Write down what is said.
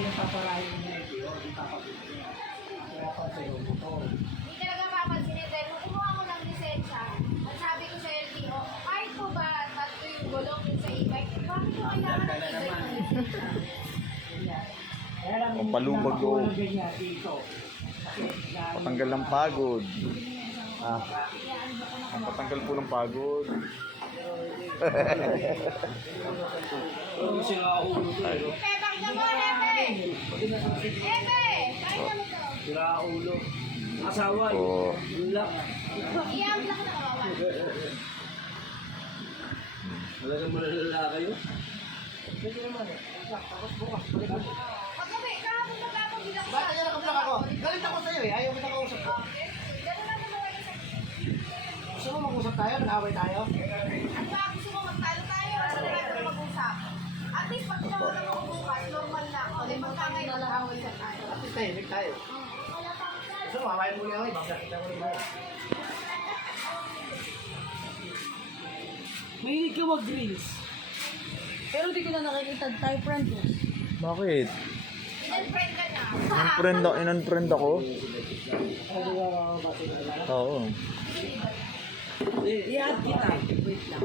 pinapaparahin niya video, di papakita niya. Kaya sa iyo, ito. Hindi talaga papansinin dahil nung kumuha ko ng lisensya, ang sabi ko sa LTO, kahit po ba tatlo yung gulong dun sa e-bike, bakit po kailangan ng e-bike ng? Kaya lang, O, palubag yun. ganyan dito. Patanggal ng pagod. Ah. Ang patanggal po ng pagod. Oo, sira ulo to, eh, no? Mo! Hepe! Kain na mo to. Sira ulo. Asawa, Oo. lang. Iyam lang na kawawa. Wala nang malalala kayo. Pwede naman eh. Tapos bukas, mo. Pagkabi, kahapon na ako bilang sa... Bakit na kablak ako? Galit ako sa'yo eh. Ayaw mo na kausap ko. Ganun lang naman kayo sa... Gusto mo mag-usap tayo? Nag-away tayo? At baka gusto mo magtalo tayo, ano na tayo mag-usap? At least pag mo normal na ako. Tahimik tayo. Gusto mo, hawain mo niya ako eh. Bakit kita mo rin Mahilig ka mag-reels. Pero di ko na nakikita tayo friend ko. Bakit? In-friend ka na. In-friend, in-friend ako? Oo. I-add kita. Wait lang.